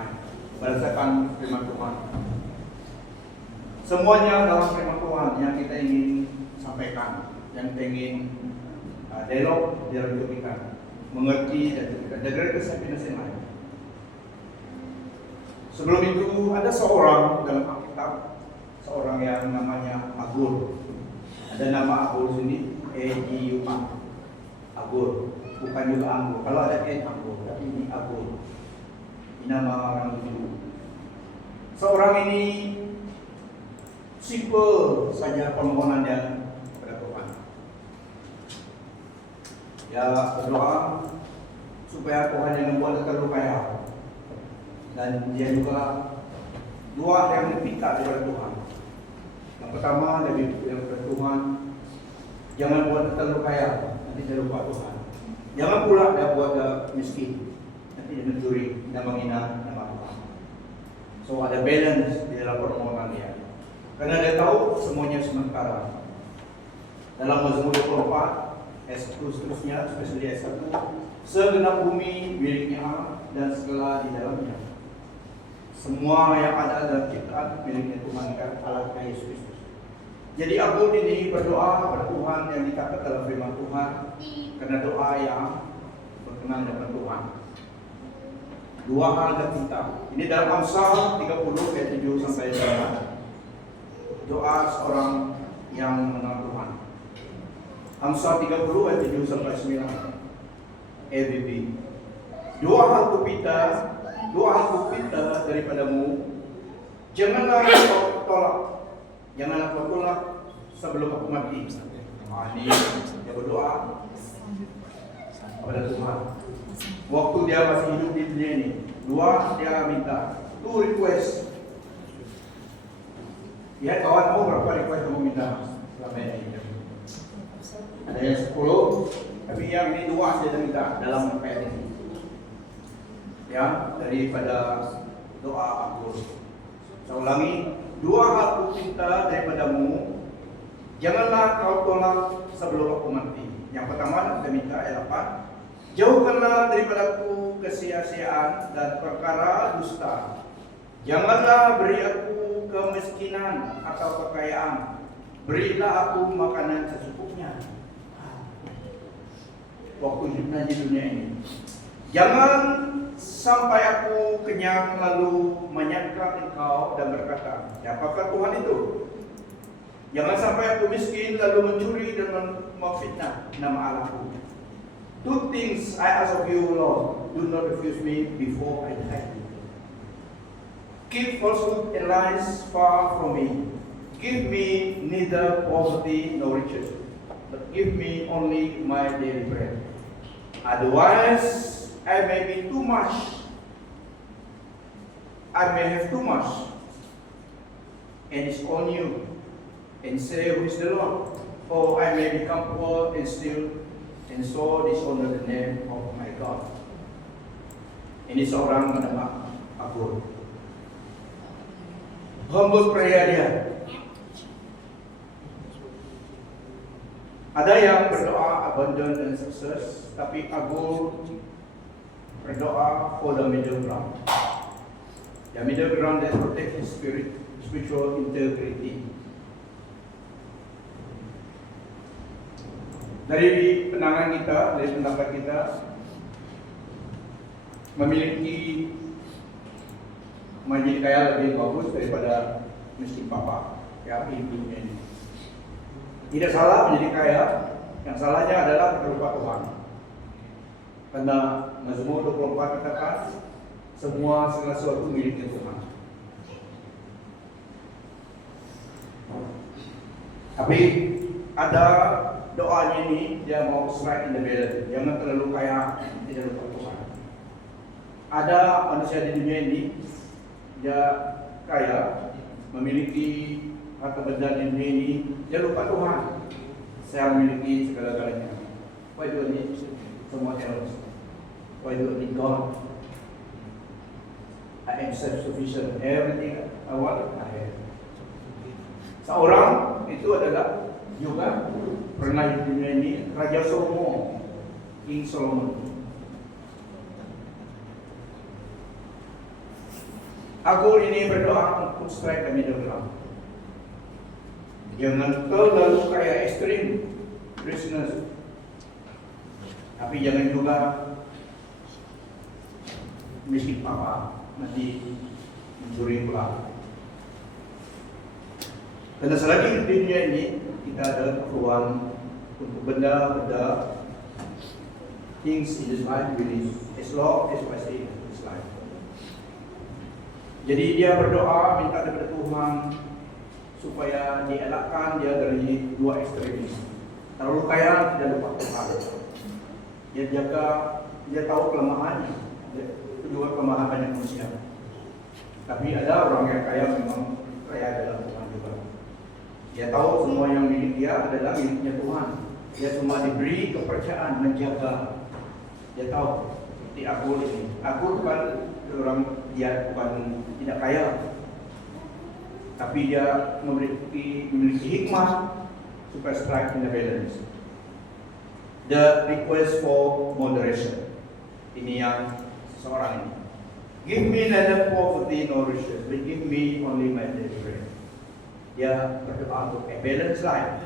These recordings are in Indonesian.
damai berdasarkan firman Tuhan. Semuanya dalam firman Tuhan yang kita ingin sampaikan, yang kita ingin dialog dalam hidup kita, mengerti dan kita dari kesaksian yang lain. Sebelum itu ada seorang dalam Alkitab, seorang yang namanya Agur. Ada nama Agur sini, E-G-U-A. Agur, bukan juga Anggur. Kalau ada N Anggur, tapi ini Agur. Ini nama orang itu. Seorang ini simple saja permohonannya kepada Tuhan. Ya berdoa supaya Tuhan yang membuat kita terlukaya. Dan dia juga doa yang meminta kepada Tuhan. Yang pertama dari Tuhan, jangan buat kita terlukaya, nanti dia lupa Tuhan. Jangan pula dia buat dia miskin, nanti dia mencuri dan menghina nama Tuhan. So ada balance di dalam permohonan dia. Karena dia tahu semuanya sementara. Dalam Mazmur 24, seterusnya, spesial ayat 1, segenap bumi miliknya Allah dan segala di dalamnya. Semua yang ada dalam ciptaan miliknya Tuhan Allah Yesus Kristus. Jadi Agur ini berdoa kepada Tuhan yang dicatat dalam firman Tuhan karena doa yang berkenan dengan Tuhan. Dua hal dia minta. Ini dalam Amsal 30 ayat 7 sampai 8. Doa seorang yang mengenal Tuhan. Amsal 30 ayat 7 sampai 9. EBB. Dua hal kupinta daripadamu, janganlah kau tolak, janganlah kau tolak sebelum aku mati. Ini dia berdoa kepada Tuhan. Waktu dia masih hidup di dunia ini, dua dia minta, two request. Ya kawan mau berapa request kamu minta selama ini? Ada yang 10, tapi yang ini dua saja minta dalam ayat ini. Ya, daripada doa Agur. Saya ulangi, dua hal ku minta daripadamu, janganlah kau tolak sebelum aku mati. Yang pertama, saya minta ayat 8, jauhkanlah daripadaku kesia-siaan dan perkara dusta. Janganlah beri aku kemiskinan atau kekayaan. Berilah aku makanan secukupnya. Waktu hidupnya di dunia ini. Jangan sampai aku kenyang lalu menyangka engkau dan berkata, siapakah Tuhan itu? Jangan sampai aku miskin lalu mencuri dan memfitnah nama Allahku. Two things I ask of you, Lord, do not refuse me before I die. Keep falsehood and lies far from me. Give me neither poverty nor riches, but give me only my daily bread. Otherwise, I may be too much. I may have too much, and it's on you. And say, who is the Lord? Or I may become poor and still, and so dishonor the name of my God. Ini seorang bernama Agur. Humble prayer dia. Ada yang berdoa abundant and success, tapi Agur berdoa for the middle ground. The middle ground that protect his spiritual integrity. Dari pandangan kita, dari pendapat kita, memiliki menjadi kaya lebih bagus daripada miskin papa, ya hidupnya ini. Tidak salah menjadi kaya, yang salahnya adalah kita lupa Tuhan. Karena Mazmur 24 katakan segala sesuatu miliknya Tuhan. Tapi ada doanya ini dia mau strike in the balance. Jangan terlalu kaya, tidak lupa Tuhan. Ada manusia di dunia ini dia kaya, memiliki harta benda di dunia ini, dia lupa Tuhan. Saya memiliki segala-galanya. Why do I need someone else? Why do I need God? I am self-sufficient. Everything I want, I have. Seorang itu adalah juga pernah di dunia ini Raja Salomo, King Solomon. Aku ini berdoa untuk strike the middle ground. Jangan terlalu kayak ekstrim, Christmas. Tapi jangan juga miskin papa nanti mencuri pula. Karena selagi di dunia ini kita ada keperluan untuk benda-benda things in this life really as long as I stay in this life. Jadi dia berdoa minta daripada Tuhan supaya dielakkan dia dari dua ekstremis. Terlalu kaya tidak lupa Tuhan. Dia jaga, dia tahu kelemahannya. Itu juga kelemahan banyak manusia. Tapi ada orang yang kaya memang kaya dalam Tuhan juga. Dia tahu semua yang milik dia adalah miliknya Tuhan. Dia cuma diberi kepercayaan menjaga. Dia tahu seperti aku ini. Aku bukan orang, dia bukan tidak kaya. Tapi dia memiliki hikmah supaya strike in the balance. The request for moderation. Ini yang seseorang ini. Give me neither poverty nor riches, but give me only my daily bread. Dia berdoa untuk a balanced life.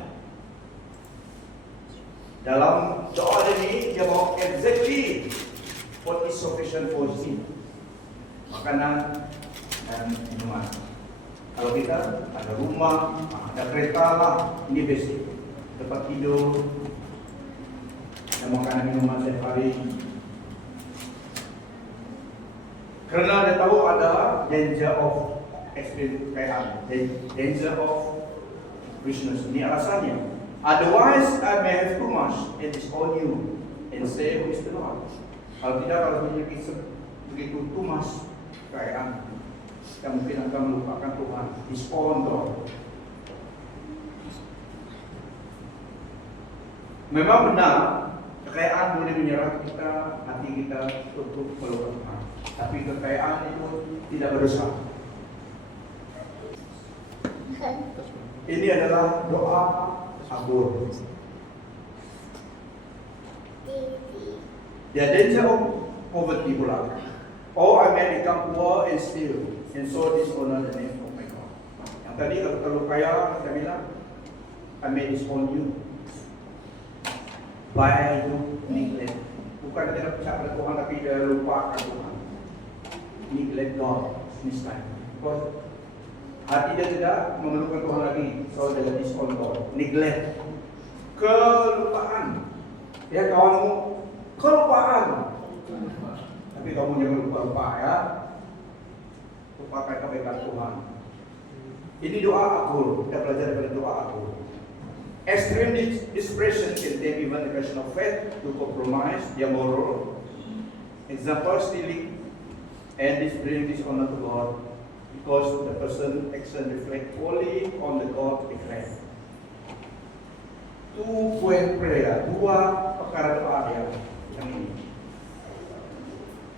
Dalam doa ini dia mau exactly what is sufficient for him. Makanan dan minuman. Kalau kita ada rumah, ada kereta lah, ini basic. Tempat tidur, ada makanan minuman setiap hari. Karena dia tahu ada danger of extreme kekayaan, danger of richness. Ini alasannya. Otherwise, I may have too much and disown you and say, who is the Lord? Kalau tidak, kalau memiliki begitu too much kekayaan, kita mungkin akan melupakan Tuhan. Disown God. Memang benar, kekayaan boleh menyerang kita, hati kita untuk melupakan Tuhan. Tapi kekayaan itu tidak berdosa. Ini adalah doa Agur. The danger of poverty pula. Oh, I may become poor and steal, and so dishonor the name of my God. Yang tadi kalau terlalu kaya, saya bilang, I may disown you by you neglect. Bukan dia percaya pada Tuhan, tapi dia lupakan Tuhan. Neglect God this time. Because hati dia tidak memerlukan Tuhan lagi. So dia disown God. Neglect. Kelupaan. Ya kawanmu, kelupaan. Tapi kamu jangan lupa-lupa ya. Lupakan kebaikan Tuhan. Ini doa aku. Kita belajar dari doa aku. Extreme desperation can take even the question of faith to compromise their moral. Example, stealing and this bring dishonor to God because the person action reflect only on the God declared. 2 point prayer, 2 perkara doa dia yang ini.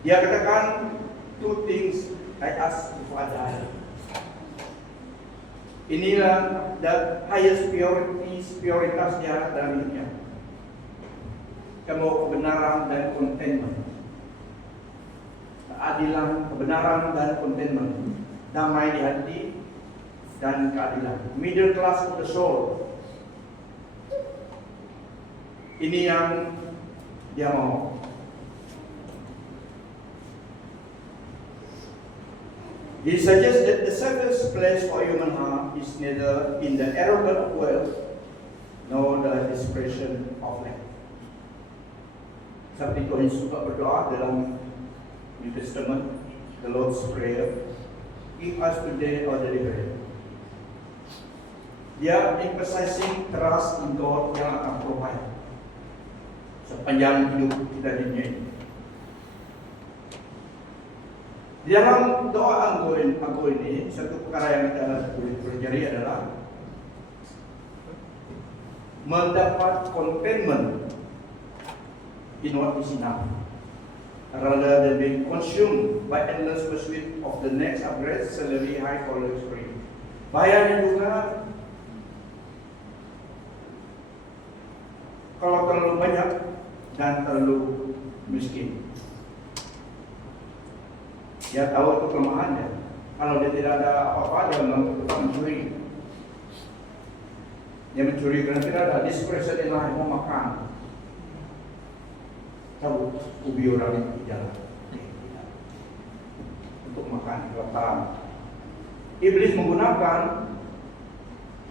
Dia katakan 2 things I ask if I die. Inilah the highest prioritasnya dalam hidupnya. Kamu kebenaran dan contentment. Keadilan, kebenaran dan contentment. Damai di hati dan keadilan. Middle class of the soul. Ini yang dia mau. He suggests that the safest place for human heart is neither in the arrogance of wealth nor the desperation of lack. Seperti Tuhan suka berdoa dalam New Testament, the Lord's Prayer, give us today our daily bread. Dia emphasizing trust in God yang akan provide sepanjang hidup kita di dunia ini. Di dalam doa anggur ini, satu perkara yang kita boleh pelajari adalah mendapat contentment in what is enough, rather than being consumed by endless pursuit of the next upgrade, salary, high quality free. Bahayanya juga kalau terlalu banyak dan terlalu miskin. Dia tahu itu kelemahannya. Kalau dia tidak ada apa-apa, dia mencuri. Dia mencuri karena tidak ada discretion in life, mau makan. Tahu ubi orang itu jalan untuk makan, lapar. Iblis menggunakan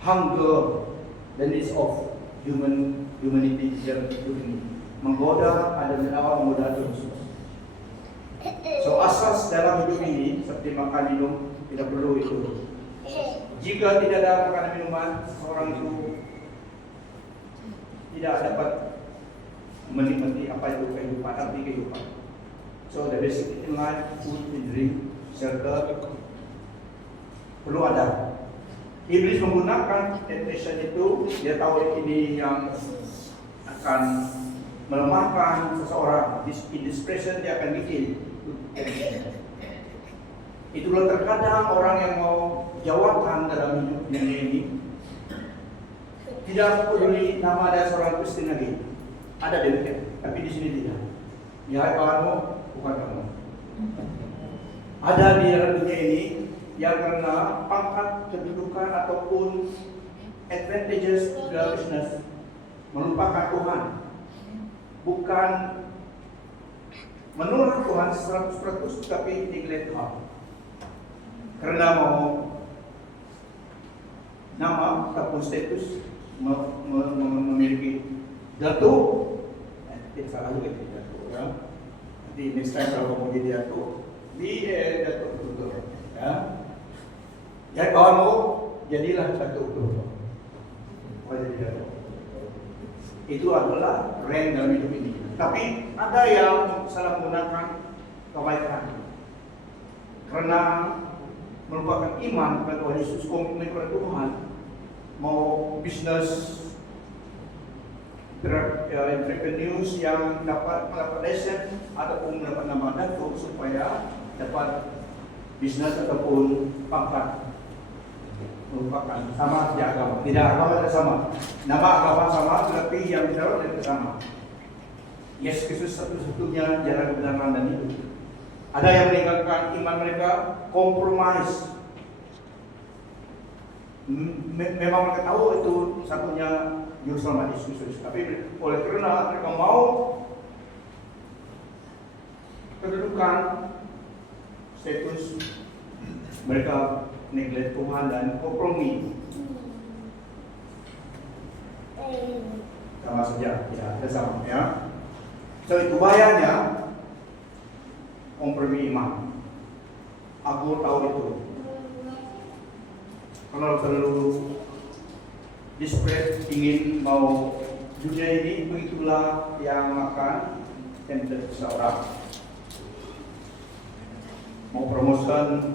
hunger dan needs of humanity yang ini menggoda, ada awal menggoda terus. So asas dalam hidup ini seperti makan minum tidak perlu itu. Jika tidak ada makanan minuman, seorang itu tidak dapat menikmati apa itu kehidupan, arti kehidupan. So the basic in life, food and drink, shelter perlu ada. Iblis menggunakan temptation itu, dia tahu ini yang akan melemahkan seseorang. Indiscretion dia akan bikin. Itulah terkadang orang yang mau jawatan dalam hidupnya ini tidak peduli nama ada seorang Kristen lagi. Ada demikian, tapi di sini tidak. Ya kawanmu, bukan kamu. Ada di dalam dunia ini yang karena pangkat, kedudukan ataupun advantages dalam bisnis melupakan Tuhan, bukan menolak Tuhan 100%, tapi neglect Tuhan karena mau nama ataupun status memiliki datuk. Tidak salah juga tidak datuk ya. Nanti next time kalau mau jadi datuk, datuk betul ya. Ya kawanmu, jadilah datuk betul. Jadi datuk. Itu adalah rank dalam hidup ini. Tapi ada yang salah menggunakan kebaikan karena melupakan iman kepada Tuhan Yesus, komitmen kepada Tuhan, mau bisnis entrepreneurs yang dapat lesen ataupun mendapat nama datuk supaya dapat bisnis ataupun pangkat. Melupakan sama sejak agama, tidak agama tidak sama, nama agama sama tetapi yang tidak tidak sama. Yesus Kristus satu-satunya jalan kebenaran dan hidup. Ada yang meninggalkan iman mereka, kompromis. Memang mereka tahu itu satunya juru selamat Yesus Kristus, tapi oleh karena mereka mau kedudukan, status, mereka neglect Tuhan dan kompromi. Sama saja, ya, sama ya. So itu bahayanya kompromi iman. Aku tahu itu. Kalau terlalu desperate ingin mau dunia ini, begitulah yang akan tempted seseorang. Mau promotion.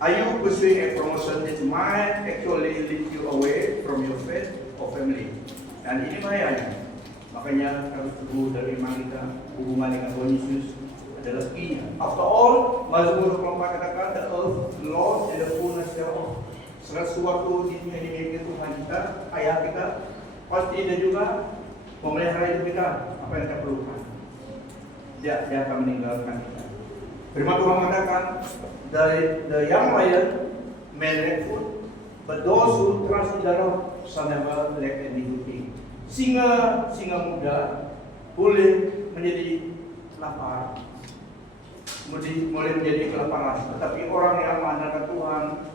Are you pursuing a promotion that might actually lead you away from your faith or family? Dan ini bahayanya. Makanya harus teguh dari iman kita, hubungan dengan Tuhan Yesus adalah key-nya. After all, Mazmur 24 katakan, the earth, the Lord, and the fullness thereof. Segala sesuatu di dunia ini milik Tuhan kita, ayah kita, pasti dia juga memelihara hidup kita, apa yang kita perlukan. Dia akan meninggalkan kita. Firman Tuhan mengatakan, the young lion may lack food, but those who trust in the Lord shall never lack any good thing. Singa muda boleh menjadi lapar, boleh menjadi kelaparan, tetapi orang yang mengandalkan Tuhan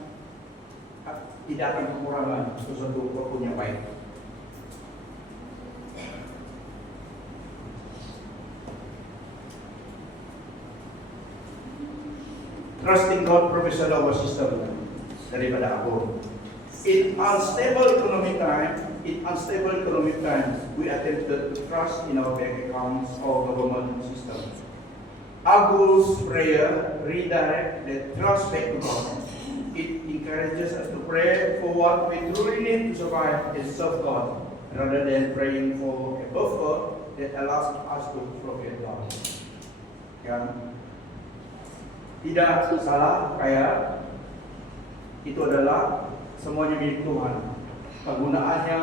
tidak akan kekurangan sesuatu apapun yang baik. Trusting God professional our system daripada aku. In unstable economic times, we attempted to trust in our bank accounts or government system. Agul's prayer redirect that trust back to God. It encourages us to pray for what we truly need to survive and serve God, rather than praying for a buffer that allows us to forget God. Ya. Tidak salah kayak itu adalah semuanya milik Tuhan. Penggunaannya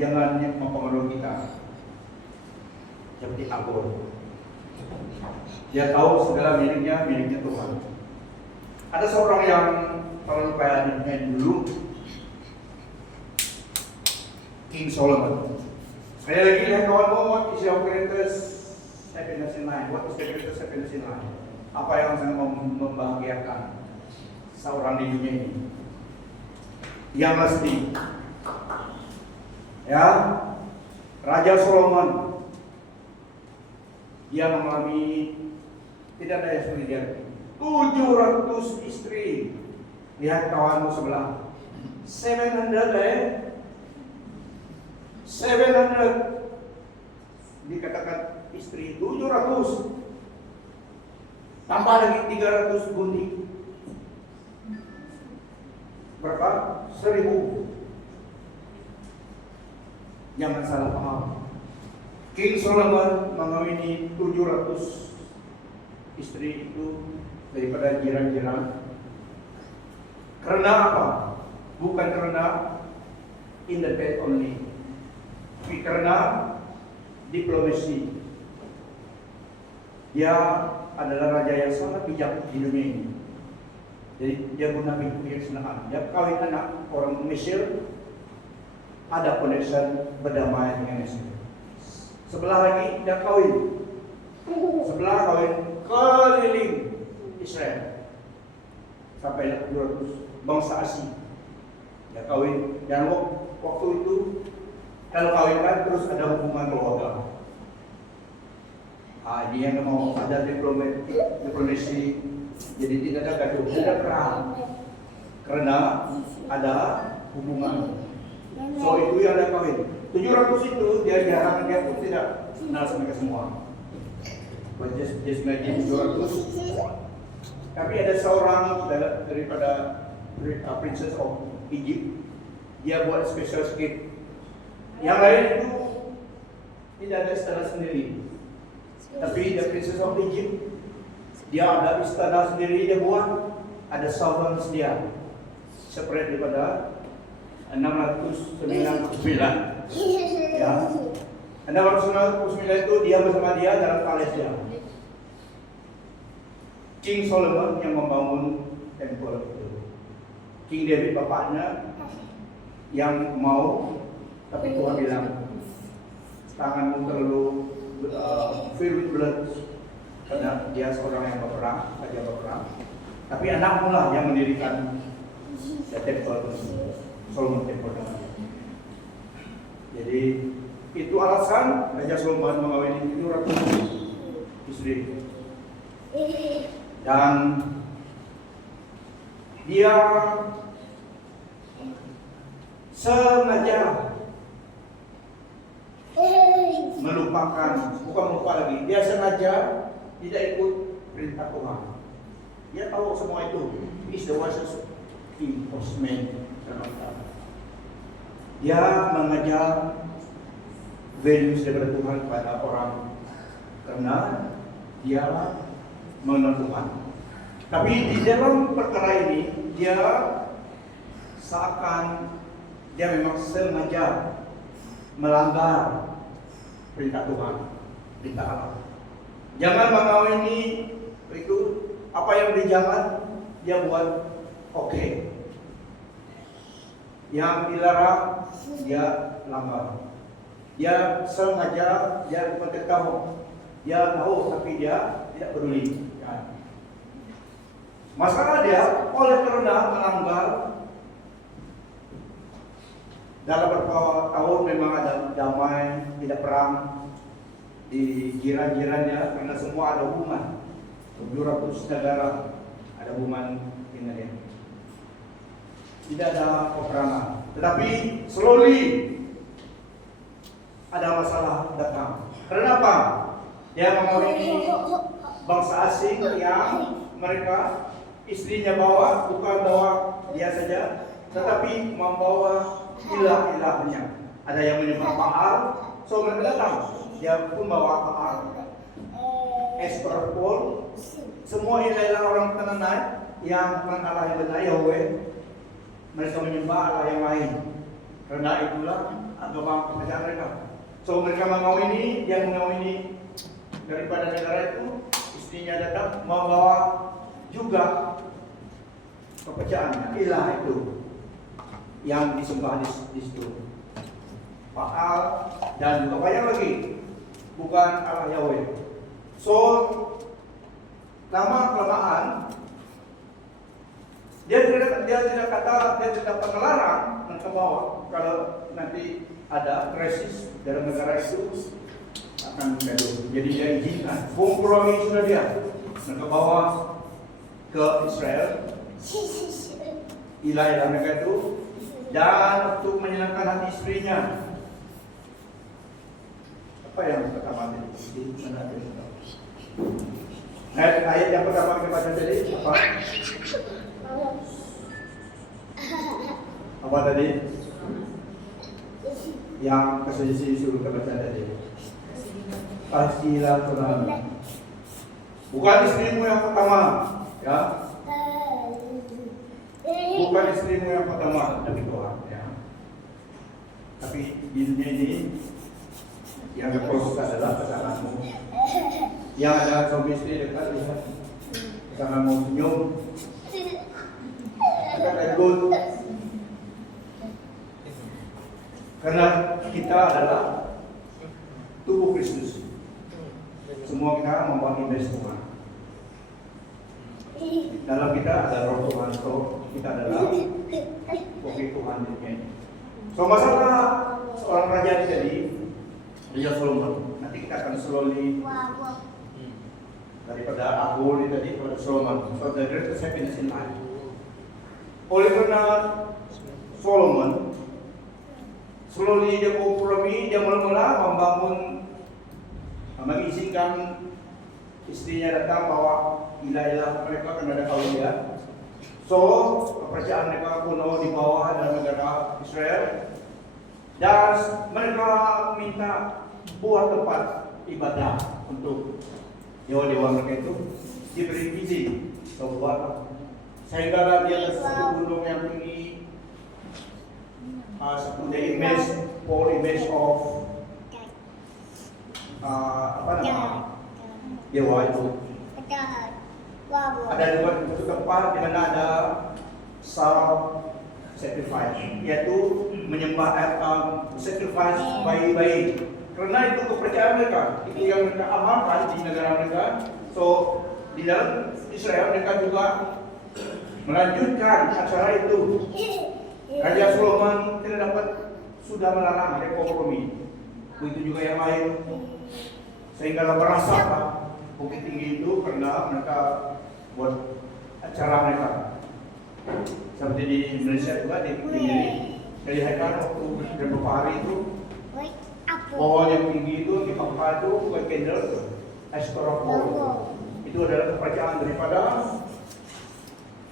jangan mempengaruhi kita. Seperti Agul, dia tahu segala miliknya Tuhan. Ada seorang yang terlalu kaya di dunia dulu, King Solomon. Sekali lagi lihat kawan-kawan, what is your greatest happiness in life? What is the greatest happiness in life? Apa yang sangat membahagiakan seorang di dunia ini? Yang mesti, ya, Raja Solomon, dia mengalami tidak ada yang seperti dia. 700 istri. Lihat kawanmu sebelah. 700 dikatakan istri 700. Tambah lagi 300 gunting. Berapa? 1000. Jangan salah paham. King Solomon mengawini 700 istri itu daripada jiran-jiran. Karena apa? Bukan karena independent only, tapi karena diplomasi. Dia adalah raja yang sangat bijak di dunia ini. Jadi dia gunakan kebijaksanaan. Dia kawin anak orang Mesir, ada connection berdamai dengan Mesir. Sebelah lagi dia kawin. Sebelah kawin keliling Israel sampai 200 bangsa Asia. Dia kawin dan waktu itu kalau kawin kan terus ada hubungan keluarga. Dia yang mau ada diplomasi, jadi tidak ada gaduh, tidak ada perang karena ada hubungan. So itu yang ada kawin. 700 itu dia jarang, dia pun tidak kenal sama mereka semua. Just imagine 200. Tapi ada seorang daripada Princess of Egypt, dia buat special skit. Yang lain itu tidak ada istana sendiri. Tapi the Princess of Egypt, dia ada istana sendiri, dia buat ada servants dia. Separate daripada 699. Ya. 699 itu dia bersama dia dalam palace dia. King Solomon yang membangun temple itu. King David bapaknya yang mau, tapi Tuhan bilang tanganmu terlalu filled with blood karena dia seorang yang berperang, raja berperang. Tapi anakmu lah yang mendirikan temple Solomon temple. Jadi itu alasan Raja Solomon mengawini 700 istri. Dan dia sengaja melupakan, bukan lupa lagi, dia sengaja tidak ikut perintah Tuhan. Dia tahu semua itu. Is the wisest king of men. Dia mengajar values daripada Tuhan kepada orang karena dia mengenal Tuhan. Tapi di dalam perkara ini dia seakan dia memang sengaja melanggar perintah Tuhan, perintah Allah. Jangan mengawini itu, apa yang dijangan dia buat oke. Yang dilarang dia langgar. Dia sengaja, dia bukan tahu. Dia tahu tapi dia tidak peduli. Ya. Masalah dia oleh karena melanggar. Dalam beberapa tahun memang ada damai, tidak perang di jiran-jirannya karena semua ada hubungan. 700 negara ada hubungan dengan dia. Tidak ada peperangan. Tetapi slowly ada masalah datang. Kenapa? Dia mengawini bangsa asing yang mereka istrinya bawa, bukan bawa dia saja, tetapi membawa ilah-ilahnya. Ada yang menyembah Baal, so mereka datang. Dia pun bawa Baal, Esperpol, semua ilah-ilah orang Kanaan yang Allah yang benar Yahweh. Mereka menyembah Allah yang lain. Karena itulah agama kepercayaan mereka. So mereka mengawini, dia mengawini daripada negara itu, istrinya datang membawa juga kepercayaannya, ilah itu yang disembah di situ. Baal dan juga banyak lagi, bukan Allah Yahweh. So lama kelamaan dia tidak melarang dan ke bawah kalau nanti ada krisis dalam negara itu akan gaduh. Jadi dia izinkan. Kompromi sudah dia dan ke bawah ke Israel. Ilah mereka itu dan untuk menyenangkan hati istrinya. Apa yang pertama tadi? Ayat yang pertama kita baca tadi apa? Apa tadi? Yang kesini suruh kita baca tadi. Kasihilah saudaramu. Bukan istrimu yang pertama, ya. Bukan istrimu yang pertama dari Tuhan, ya. Tapi di dunia ini yang diproses adalah pasanganmu. Yang ada suami istri dekat, lihat pasanganmu senyum, akan ikut. Karena kita adalah tubuh Kristus. Semua kita membawa image Tuhan. Dalam kita ada roh Tuhan, so kita adalah bukti Tuhan di dunia ini. So masalah seorang raja tadi, Raja Solomon. Nanti kita akan slowly daripada Abu ini tadi pada Solomon. So the greatest happiness in life. Oleh karena Solomon slowly dia kompromi, dia mula-mula membangun, mengizinkan istrinya datang bawa ilah-ilah mereka karena ada kaum dia. So kepercayaan mereka kuno di bawah dalam negara Israel. Dan mereka minta buat tempat ibadah untuk dewa-dewa mereka itu, diberi izin untuk buat. Sehingga dia satu gunung yang tinggi, satu image of apa nama dewa itu. Ada dua tempat di mana ada sacrifice, yaitu menyembah sacrifice bayi-bayi. Karena itu kepercayaan mereka, itu yang mereka amalkan di negara mereka. So di dalam Israel mereka juga melanjutkan acara itu. Raja Solomon sudah melarang, ada kompromi. Begitu juga yang lain. Sehingga merasa Bukit Tinggi itu karena mereka buat acara mereka. Seperti di Indonesia juga di dilihatkan waktu beberapa hari itu pohon yang tinggi itu di Papua itu bukan candle itu, Estorokol. Itu adalah kepercayaan daripada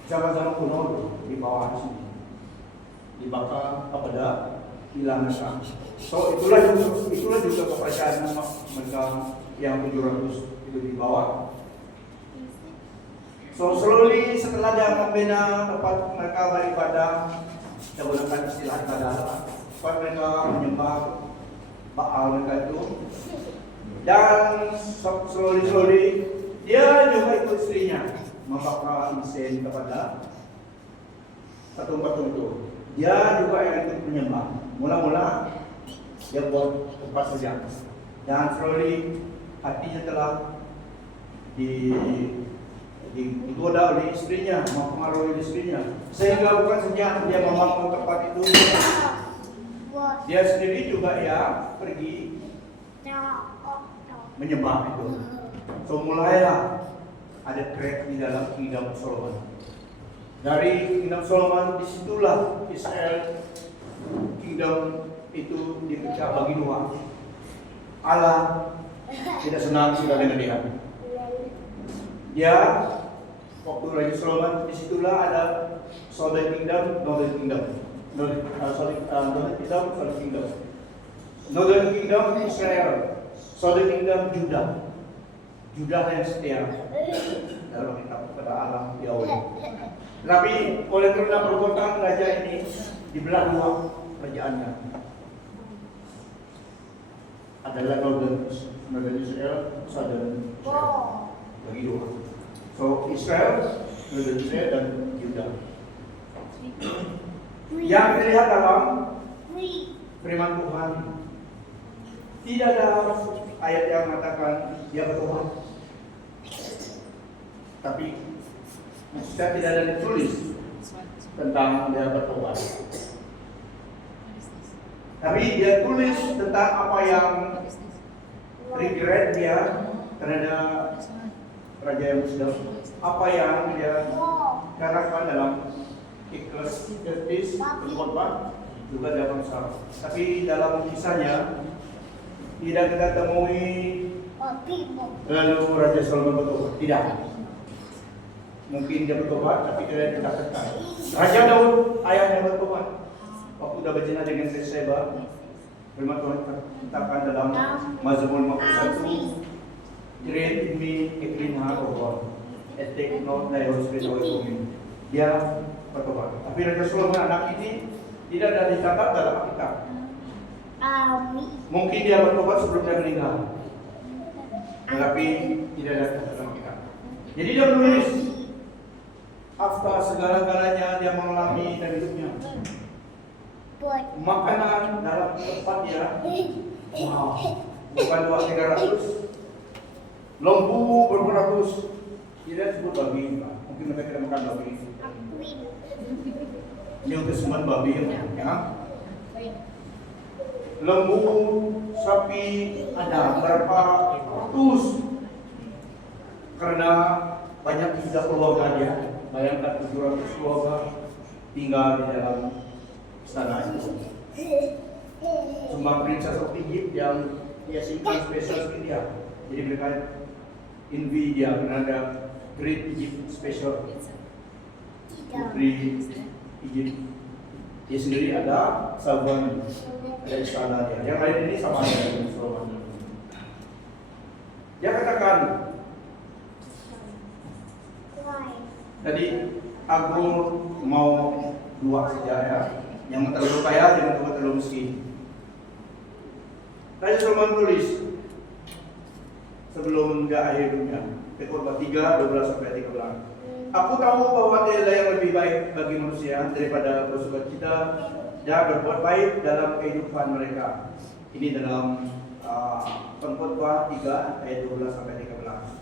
zaman-zaman kuno di bawah sini, dibakar kepada ilah mereka. So itulah juga kepercayaan mereka yang 700 itu di bawah. So slowly setelah dia membina tempat mereka beribadah, kita gunakan istilah ibadah, tempat mereka menyembah Baal mereka itu, dan slowly dia juga ikut istrinya membakar insen kepada patung-patung itu. Dia juga yang ikut menyembah. Mula-mula dia buat tempat saja, dan slowly hatinya telah digoda oleh istrinya, mempengaruhi istrinya, sehingga bukan saja dia membangun tempat itu, dia sendiri juga ya pergi menyembah itu. So mulailah ada crack di dalam kingdom Solomon. Dari kingdom Solomon, disitulah Israel kingdom itu dipecah bagi dua. Allah tidak senang sudah dengan dia. Dia waktu Raja Solomon, disitulah ada Southern Kingdom, Northern Kingdom. Northern Kingdom. Northern Kingdom Israel, Southern Kingdom Judah. Judah yang setia dalam kitab kepada Allah Yahweh. Tapi oleh karena perbuatan raja ini dibelah dua kerajaannya. Adalah Northern Israel, Southern Israel. Bagi dua. So Israel, Northern Israel dan Judah. Yang dilihat dalam firman Tuhan, tidak ada ayat yang mengatakan dia bertobat. Tapi maksudnya tidak ada ditulis tentang dia bertobat. Tapi dia tulis tentang apa yang regret dia terhadap raja yang sudah, apa yang dia katakan dalam Ecclesiastes berkhotbah juga dalam Salah. Tapi dalam kisahnya tidak kita temui lalu Raja Salomo bertobat. Tidak. Mungkin dia bertobat, tapi tidak dikatakan. Raja Daud ayahnya bertobat. Waktu sudah berzina dengan Bathsheba, firman Tuhan katakan dalam Mazmur 51, "Create in me a clean heart, O God, and take not thy Holy Spirit away from me." Dia bertobat. Tapi Raja Salomo anak ini tidak ada dicatat dalam Alkitab. Mungkin dia bertobat sebelum dia meninggal, tetapi tidak ada dalam Alkitab. Jadi dia menulis, after segala-galanya dia mengalami dalam hidupnya. Makanan dalam tempat dia, wow, bukan 200-300, lembu beratus, tidak sebut babi. Mungkin mereka tidak makan babi. Ini untuk semua babi, ya. Lembu, sapi ada berapa ratus, karena banyak juga keluarga dia. Bayangkan 700 keluarga tinggal di dalam istana itu. Cuma princess of Egypt yang dia simpan spesial seperti dia. Jadi mereka envy dia karena ada Great Egypt Special, putri Egypt. Dia sendiri ada servant, ada istana dia. Yang lain ini sama dengan Salomo. Dia katakan, tadi aku mau dua saja ya, yang terlalu kaya dengan terlalu miskin. Raja Salomo tulis sebelum dia akhir dunia, Khotbah 3:12-13. Aku tahu bahwa tiada yang lebih baik bagi manusia daripada bersukacita dan berbuat baik dalam kehidupan mereka. Ini dalam Khotbah 3:12-13.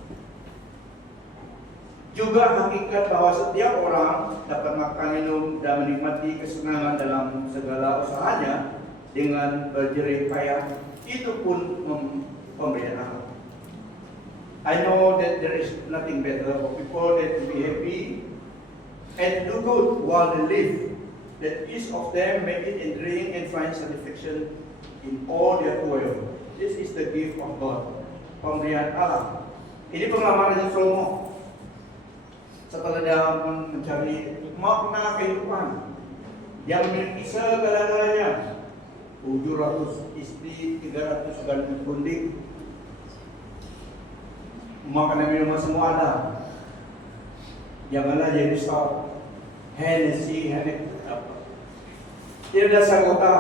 Juga hakikat bahwa setiap orang dapat makan, minum, dan menikmati kesenangan dalam segala usahanya dengan berjerih payah, itu pun pemberian Allah. I know that there is nothing better for people than to be happy and do good while they live, that each of them make it in drink and find satisfaction in all their toil. This is the gift of God. Pemberian Allah. Ini pengalaman Raja Salomo. Setelah dia mencari makna kehidupan, dia memiliki segala-galanya. 700 istri, 300 gandum gundik, makanan minuman semua ada. Janganlah jadi stok, Hennessy, tidak ada sagota,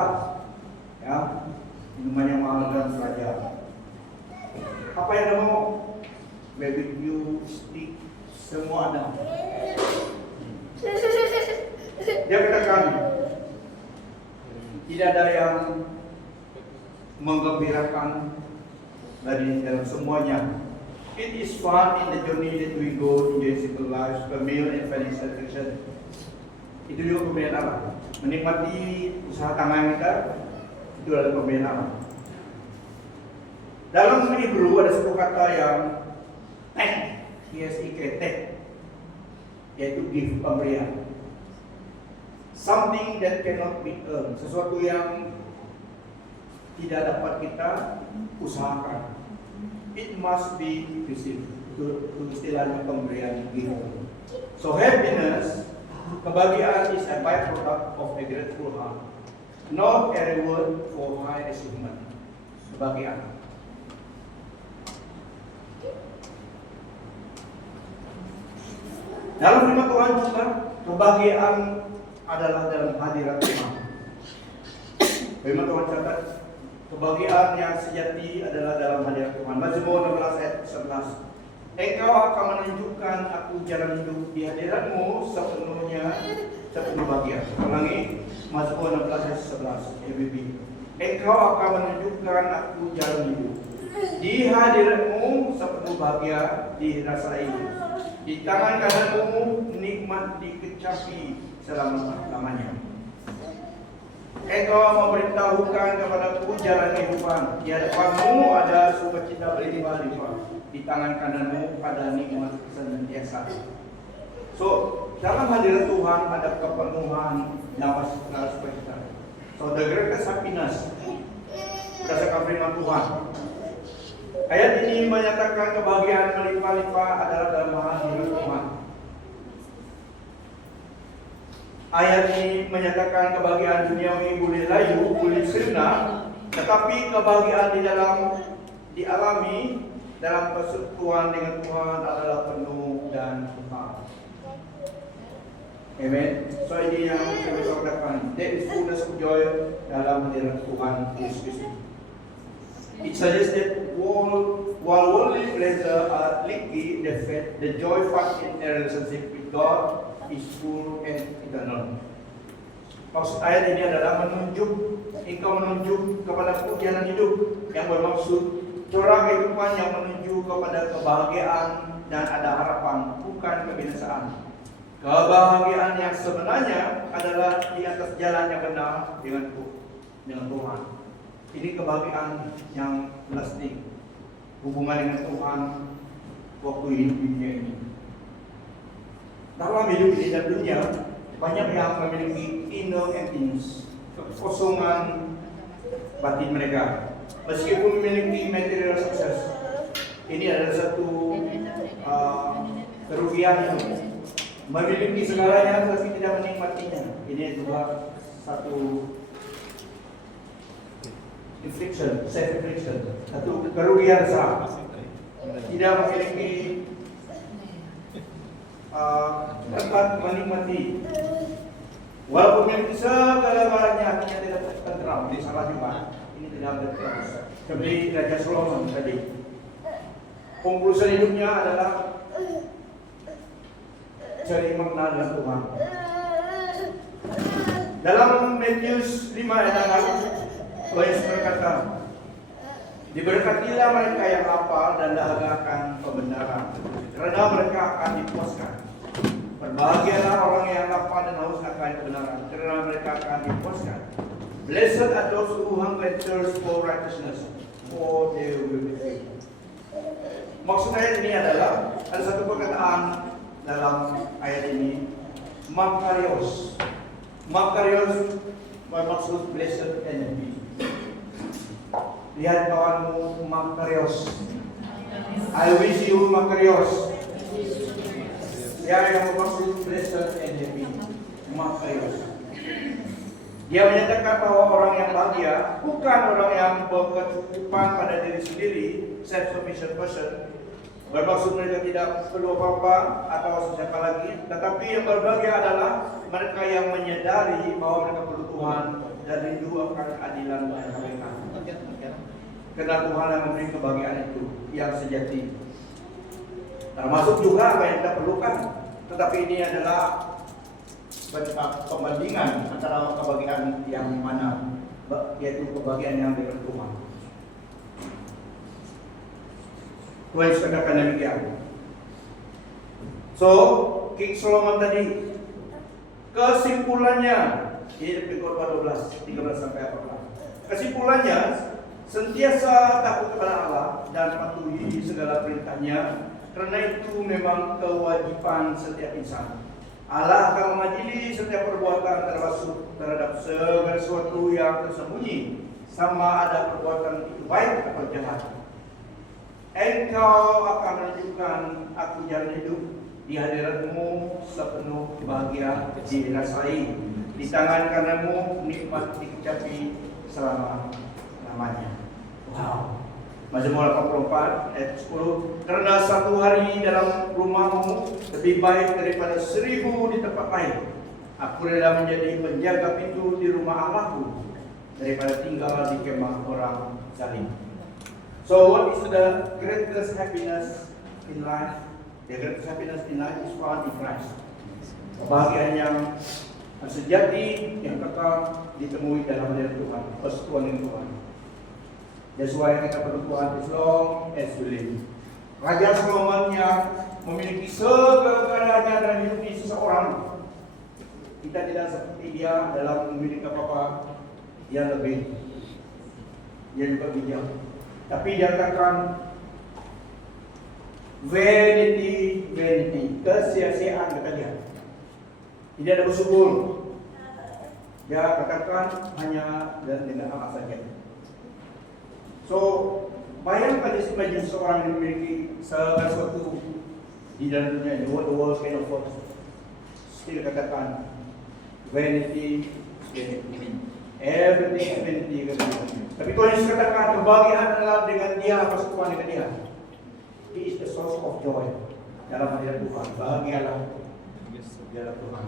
ya, minuman yang mahal dan raja. Apa yang dia mau? Barbecue, steak, semua ada. Dia katakan, tidak ada yang menggembirakan dari dalam semuanya. It is fun in the journey that we go, enjoy simple lives, family and financial satisfaction. Itu juga pemberian Allah. Menikmati usaha tangan kita, itu adalah pemberian Allah. Dalam Hebrew ada satu kata yang tek, yaitu give, pemberian. Something that cannot be earned, sesuatu yang tidak dapat kita usahakan. It must be received. Itu istilahnya pemberian gift. So happiness, kebahagiaan is a byproduct of a grateful heart, not a reward for high achievement. Kebahagiaan. Dalam firman Tuhan juga, kebahagiaan adalah dalam hadirat Tuhan. Firman Tuhan catat, kebahagiaan yang sejati adalah dalam hadirat Tuhan. Mazmur 16 ayat 11. Engkau akan menunjukkan aku jalan hidup, di hadiratmu sepenuh bahagia. Ulangi, Mazmur 16 ayat 11, ABB. Engkau akan menunjukkan aku jalan hidup, di hadiratmu sepenuh bahagia dirasai. Di tangan kananmu nikmat dikecapi selama-lamanya. Engkau memberitahukan kepadaku jalan kehidupan. Di hadapanmu ada sukacita berlimpah-limpah. Di tangan kananmu ada nikmat senantiasa. So, dalam hadirat Tuhan ada kepenuhan nafas sukacita. So, the greatest happiness berdasarkan firman Tuhan. Ayat ini menyatakan kebahagiaan melimpah-limpah adalah dalam hadirat Tuhan. Ayat ini menyatakan kebahagiaan duniawi boleh layu, boleh sirna, tetapi kebahagiaan di dalam dialami dalam persekutuan dengan Tuhan adalah penuh dan kekal. Amen. So ini yang kita katakan, there is fullness of joy dalam hadirat Tuhan Yesus Kristus. It suggests that while worldly pleasure are leaky, the joy found in a relationship with God is full and eternal. Maksud ayat ini adalah engkau menunjuk kepada jalan hidup, yang bermaksud corak kehidupan yang menuju kepada kebahagiaan dan ada harapan, bukan kebinasaan. Kebahagiaan yang sebenarnya adalah di atas jalan yang benar dengan Tuhan. Ini kebahagiaan yang lasting, hubungan dengan Tuhan waktu hidup di dunia ini. Dalam hidup ini dan dunia, banyak yang memiliki inner emptiness, kekosongan batin mereka. Meskipun memiliki material sukses, ini adalah satu kerugian hidup. Memiliki segalanya tapi tidak menikmatinya. Ini juga satu infliction, self-infliction, satu kerugian besar. Tidak memiliki tempat menikmati. Walaupun memiliki segala-galanya, hatinya tidak tenteram. Ini salah juga. Ini tidak tenteram. Seperti Raja Solomon tadi. Konklusi hidupnya adalah cari makna dengan Tuhan. Dalam Matius 5 ayat 6, Yesus berkata, diberkatilah mereka yang lapar dan dahaga akan kebenaran, karena mereka akan dipuaskan. Berbahagialah orang yang lapar dan haus akan kebenaran, karena mereka akan dipuaskan. Blessed are those who hunger and thirst for righteousness, for they will be filled. Maksud ayat ini adalah ada satu perkataan dalam ayat ini, makarios. Makarios bermaksud blessed and happy. Lihat kawanmu, makarios. I wish you makarios. Yang bermaksud blessed and happy. Makarios. Dia menyatakan bahwa orang yang bahagia bukan orang yang berkecukupan pada diri sendiri, self-sufficient person, bermaksud mereka tidak perlu apa-apa atau siapa lagi, tetapi yang berbahagia adalah mereka yang menyadari bahwa mereka perlu Tuhan dan rindu akan keadilan dan kebaikan. Karena Tuhan yang memberi kebahagiaan itu yang sejati. Termasuk juga apa yang kita perlukan, tetapi ini adalah pembandingan antara kebahagiaan yang mana, yaitu kebahagiaan yang dari Tuhan. Tuhan Yesus katakan demikian. So, King Solomon tadi, kesimpulannya, ini di Khotbah 12, 13 sampai 14. Kesimpulannya, sentiasa takut kepada Allah dan patuhi segala perintahnya, karena itu memang kewajiban setiap insan. Allah akan mengadili setiap perbuatan terhadap segala sesuatu yang tersembunyi, sama ada perbuatan itu baik atau jahat. Engkau akan menunjukkan aku jalan hidup, di hadiratmu sepenuh bahagia dirasai, di tangan kananmu nikmat dikecapi selama-lamanya. Wow. Mazmur 84 ayat 10, karena satu hari dalam rumahmu lebih baik daripada 1000 di tempat lain. Aku rela menjadi penjaga pintu di rumah Allahku daripada tinggal di kemah orang zalim. So what is the greatest happiness in life, the greatest happiness in life is found in Christ. Kebahagiaan yang sejati, yang kekal ditemui dalam hadirat Tuhan, persekutuan dengan Tuhan. That's why kita perlu Tuhan as long as we live. Raja Solomon yang memiliki segala-galanya dalam hidup seseorang, kita tidak seperti dia dalam memiliki apa-apa. Dia lebih, dia juga bijak. Tapi dia katakan vanity, vanity, kesia-siaan kata dia. Tidak ada bersyukur. Dia katakan hanya dan dengan amat saja. So, bayangkan imagine seorang yang memiliki segala sesuatu di dalam dunia, the world kind of force. Still katakan vanity, vanity. Everything is vanity. Tapi Tuhan Yesus katakan kebahagiaan adalah dengan dia, persekutuan dengan dia. He is the source of joy. Dalam hadirat Tuhan, bahagialah di dalam Tuhan.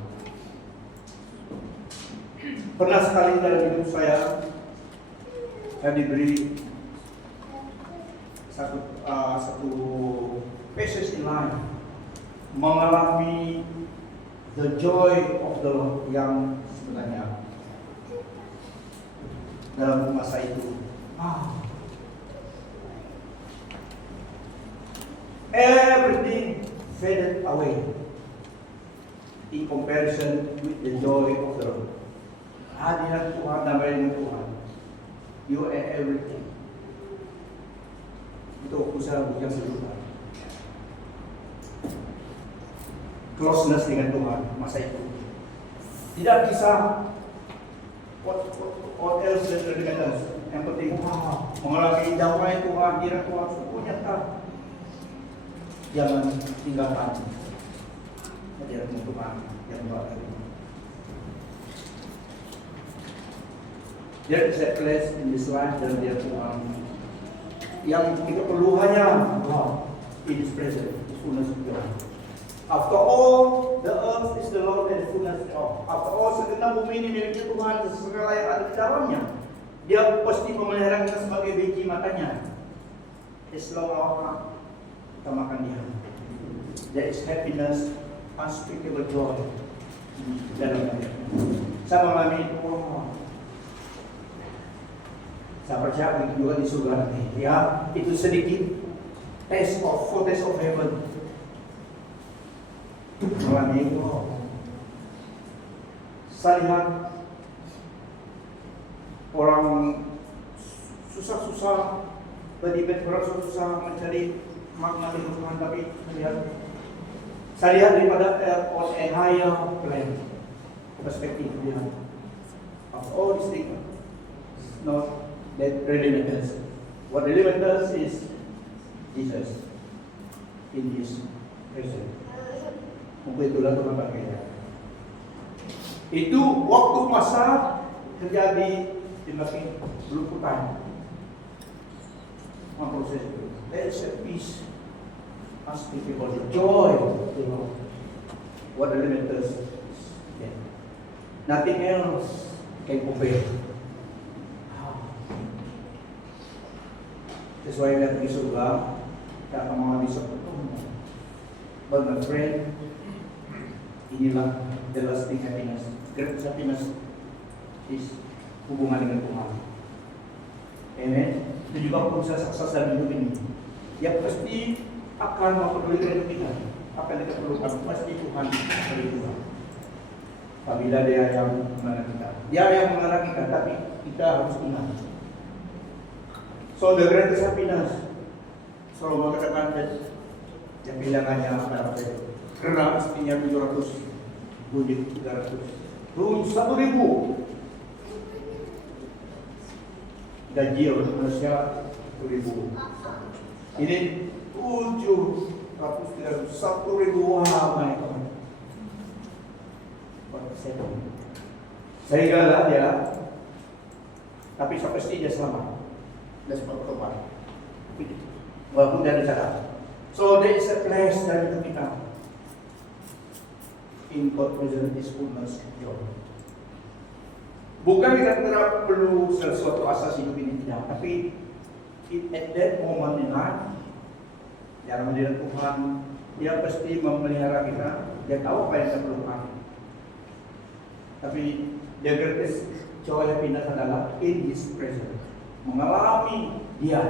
Pernah sekali dalam hidup saya diberi satu passage in life, mengalami the joy of the Lord yang sebenarnya dalam masa itu. Everything faded away in comparison with the joy of the Lord. Hadirat Tuhan, damai dengan Tuhan. You are everything. Itu usaha bukan sebentar. Closeness dengan Tuhan masa itu. Tidak kisah what else dengan us. Yang penting mengalami damai Tuhan, hadirat Tuhan, semuanya tak. Jangan tinggalkan hadirat Tuhan yang baik. There is a place in this life dan dia Tuhan yang kita perlu hanya in His presence, His fullness of joy. After all, the earth is the Lord and the fullness of. After all, segenap bumi ini miliknya Tuhan, segala yang ada di dalamnya. Dia pasti memelihara kita sebagai biji matanya. As long as kita makan dia. There is happiness, unspeakable joy dalamnya. Saya mengalami itu. Saya percaya begitu juga di surga nanti. Ya, itu sedikit foretaste of heaven. Mengalami itu. Saya lihat orang susah-susah berdebat, orang susah mencari makna hidup Tuhan, tapi saya lihat daripada on a higher plan, perspektif dia. Of all these things, not that really matters. What really matters is Jesus in His presence. Mungkin itulah Tuhan pakainya. Itu waktu masa terjadi di Mesir belum putar. Proses itu. There is a peace, unspeakable joy. What really matters. Nothing else can compare. Sesuai dengan di surga, kita akan mengalami seperti but my friend, inilah the lasting happiness. Great happiness is hubungan dengan Tuhan. Amen. Itu juga proses sukses dalam hidup ini. Dia pasti akan memperdulikan kita. Apa yang kita perlukan pasti Tuhan beri Tuhan. Apabila Dia yang mengarah kita, Dia yang mengarah kita, tapi kita harus ingat. So the greatest happiness, Solomon katakan yang bilangannya berapa itu? Karena istrinya 700, bunyi 300, 1.000. Gaji manusia 1.000. Ini 700, 1.000. Wah, my God. Sehingga lah dia, tapi sampai pasti dia selamat. Dan seperti tobat. Walaupun dari cara. So there is a place dari hidup kita. In God presence is fullness of joy. Bukan kita tidak perlu sesuatu asas hidup ini tidak, tapi at that moment in life, dalam hadirat Tuhan, dia pasti memelihara kita. Dia tahu apa yang kita perlukan. Tapi the greatest joy happiness adalah in His presence. Mengalami Dia.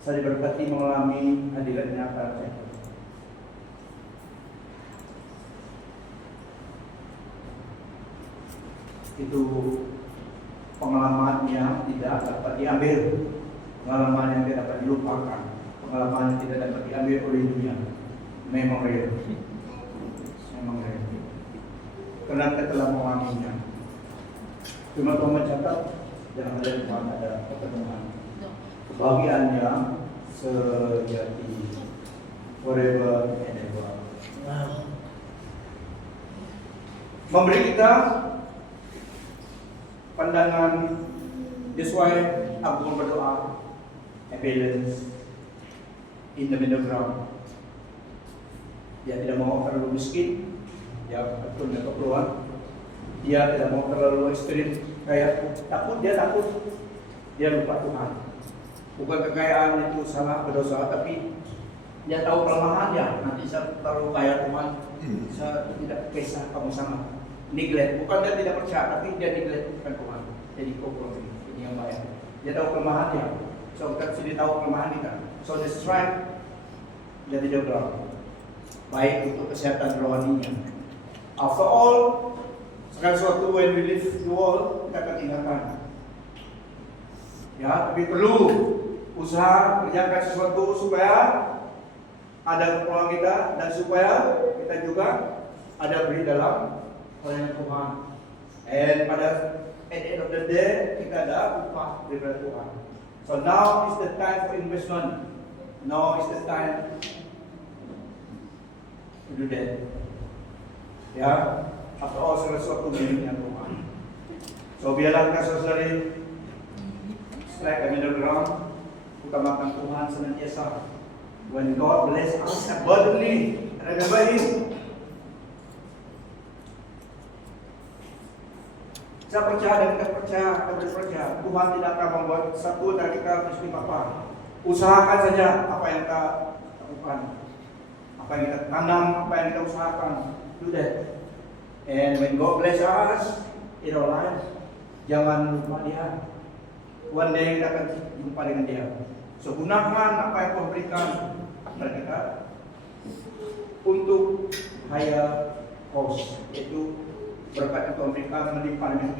Saya diberkati mengalami hadirat nyata. Itu pengalaman yang tidak dapat diambil, pengalaman yang tidak dapat dilupakan, pengalaman yang tidak dapat diambil oleh dunia. Memang real, karena kita telah mengalaminya. Cuma Tuhan mencatat dalam hadirat Tuhan ada pertemuan, kebahagiaan yang sejati, forever and ever. Memberi kita pandangan. That's why aku berdoa a balance in the middle ground. Dia tidak mau terlalu miskin, dia betul tidak keperluan. Dia tidak mau terlalu ekstrim, kayak dia lupa Tuhan. Bukan kekayaan itu salah berdosa, tapi dia tahu kelemahannya. Nanti saya terlalu kaya Tuhan, saya tidak kisah kamu sama. Neglect, bukan dia tidak percaya, tapi dia neglect bukan Tuhan. Jadi kompromi, ini yang bahaya. Dia tahu kelemahannya, so kita sudah tahu kelemahan kita. So the strength dia tidak berlaku. Baik untuk kesehatan rohaninya. After all, segala sesuatu when we live the world kita akan tinggalkan. Ya, tapi perlu usaha kerjakan sesuatu supaya ada keperluan kita dan supaya kita juga ada beri dalam oleh Tuhan. And at the end of the day kita ada upah daripada Tuhan. So now is the time for investment. Now is the time to do that. Ya, after all segala sesuatu miliknya Tuhan. So biarlah kita saudari like a middle ground, utamakan Tuhan senantiasa. When God bless us abundantly, remember Him. Saya percaya dan kita percaya Tuhan tidak akan membuat satu dari kita miskin apa. Usahakan saja apa yang kita lakukan, apa yang kita tanam, apa yang kita usahakan. Do that. And when God bless us in our lives, jangan lupa Dia. One day kita akan jumpa dengan Dia. So gunakan apa yang Tuhan berikan kepada kita untuk higher cause, yaitu berkat yang Tuhan berikan melimpah dengan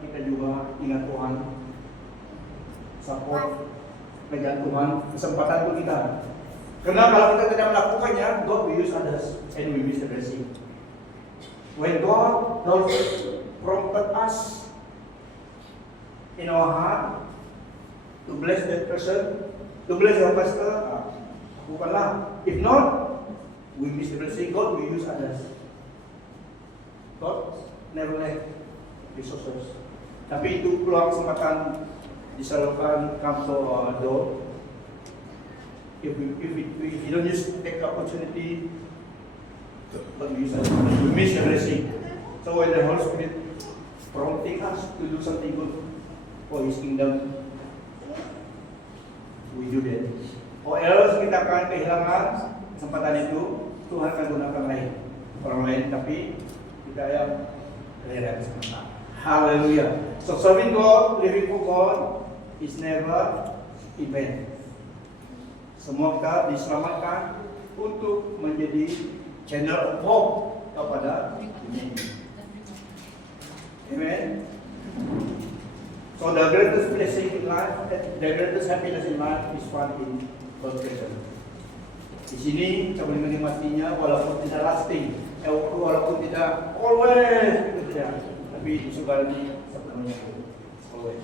kita juga ingat Tuhan, support, pegang Tuhan, kesempatan untuk kita. Karena kalau kita tidak melakukannya, God will use others and we miss the blessing. When God does prompt us in our heart to bless that person, to bless our pastor, bukanlah. If not, we miss the blessing. God will use others. God never let resources. Tapi itu peluang kesempatan disalurkan kantor door. If you don't just take the opportunity, but we miss the blessing. So when the Holy Spirit prompting us to do something good for His kingdom, we do that. Or else kita akan kehilangan kesempatan itu. Tuhan akan gunakan orang lain, tapi kita yang kehilangan kesempatan. Hallelujah. So serving God, living for God is never event. Semua kita diselamatkan untuk menjadi channel of hope kepada dunia ini. Amen. So the greatest blessing in life, the greatest happiness in life is found in God's presence. Di sini kita boleh menikmatinya walaupun tidak lasting, walaupun tidak always, tapi di surga ini sepenuhnya always.